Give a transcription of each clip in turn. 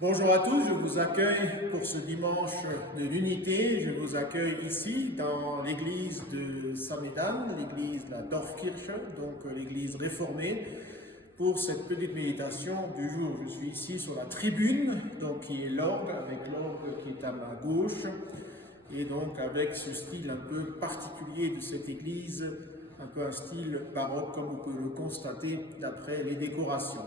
Bonjour à tous, je vous accueille pour ce dimanche de l'unité. Je vous accueille ici dans l'église de Samedan, l'église de la Dorfkirche, donc l'église réformée, pour cette petite méditation du jour. Je suis ici sur la tribune, donc qui est l'orgue, avec l'orgue qui est à ma gauche, et donc avec ce style un peu particulier de cette église, un peu un style baroque comme vous pouvez le constater d'après les décorations.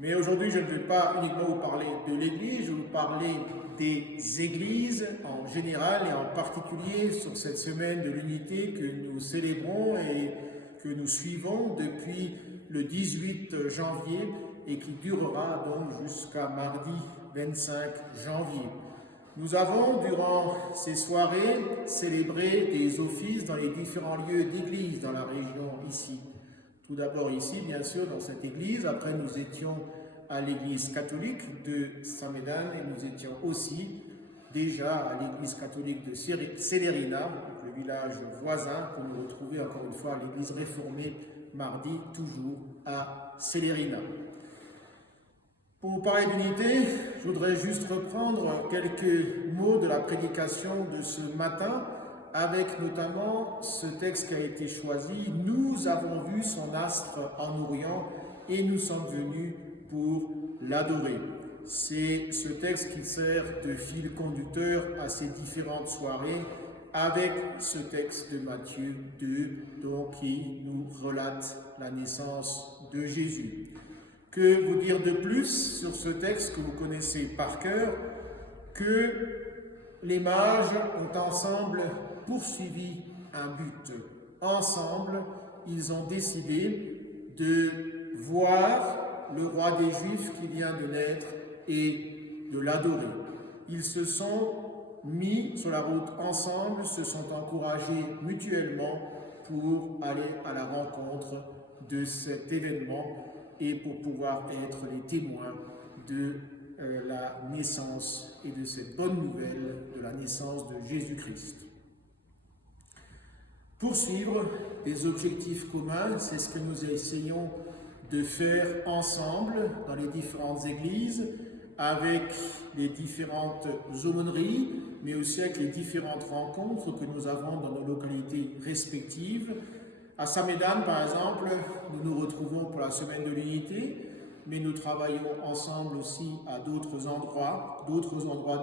Mais aujourd'hui, je ne vais pas uniquement vous parler de l'Église, je vais vous parler des églises en général et en particulier sur cette semaine de l'unité que nous célébrons et que nous suivons depuis le 18 janvier et qui durera donc jusqu'à mardi 25 janvier. Nous avons, durant ces soirées, célébré des offices dans les différents lieux d'église dans la région ici. Tout d'abord ici, bien sûr, dans cette église. Après, nous étions à l'église catholique de Samedan et nous étions aussi déjà à l'église catholique de Celerina, le village voisin, pour nous retrouver encore une fois à l'église réformée mardi, toujours à Celerina. Pour vous parler d'unité, je voudrais juste reprendre quelques mots de la prédication de ce matin, avec notamment ce texte qui a été choisi. Nous avons vu son astre en Orient et nous sommes venus pour l'adorer. C'est ce texte qui sert de fil conducteur à ces différentes soirées, avec ce texte de Matthieu 2, donc, qui nous relate la naissance de Jésus. Que vous dire de plus sur ce texte que vous connaissez par cœur, que les mages ont ensemble poursuivi un but. Ensemble, ils ont décidé de voir le roi des Juifs qui vient de naître et de l'adorer. Ils se sont mis sur la route ensemble, se sont encouragés mutuellement pour aller à la rencontre de cet événement et pour pouvoir être les témoins de la naissance et de cette bonne nouvelle de la naissance de Jésus-Christ. Poursuivre des objectifs communs, c'est ce que nous essayons de faire ensemble dans les différentes églises, avec les différentes aumôneries, mais aussi avec les différentes rencontres que nous avons dans nos localités respectives. À Samedan, par exemple, nous nous retrouvons pour la semaine de l'unité, mais nous travaillons ensemble aussi à d'autres endroits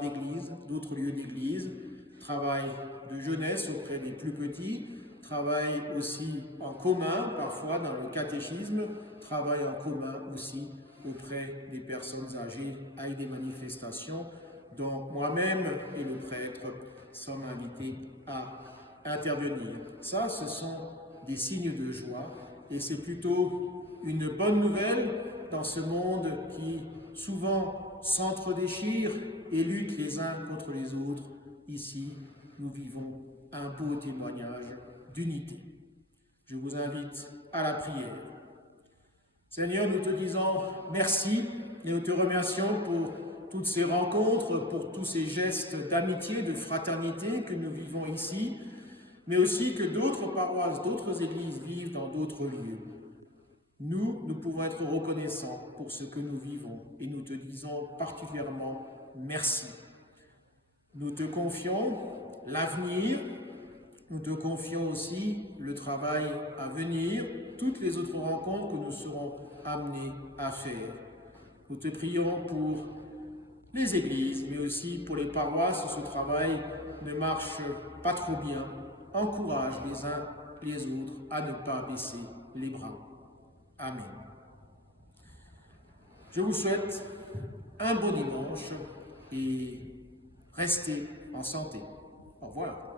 d'église, d'autres lieux d'église, travail de jeunesse auprès des plus petits, travail aussi en commun, parfois dans le catéchisme, travail en commun aussi auprès des personnes âgées avec des manifestations dont moi-même et le prêtre sommes invités à intervenir. Ça, ce sont des signes de joie et c'est plutôt une bonne nouvelle dans ce monde qui souvent s'entre-déchire et lutte les uns contre les autres. Ici, nous vivons un beau témoignage d'unité. Je vous invite à la prière. Seigneur, nous te disons merci et nous te remercions pour toutes ces rencontres, pour tous ces gestes d'amitié, de fraternité que nous vivons ici, mais aussi que d'autres paroisses, d'autres églises vivent dans d'autres lieux. Nous pouvons être reconnaissants pour ce que nous vivons et nous te disons particulièrement merci. Nous te confions l'avenir, nous te confions aussi le travail à venir, toutes les autres rencontres que nous serons amenés à faire. Nous te prions pour les églises, mais aussi pour les paroisses où ce travail ne marche pas trop bien. Encourage les uns les autres à ne pas baisser les bras. Amen. Je vous souhaite un bon dimanche et restez en santé. Au revoir.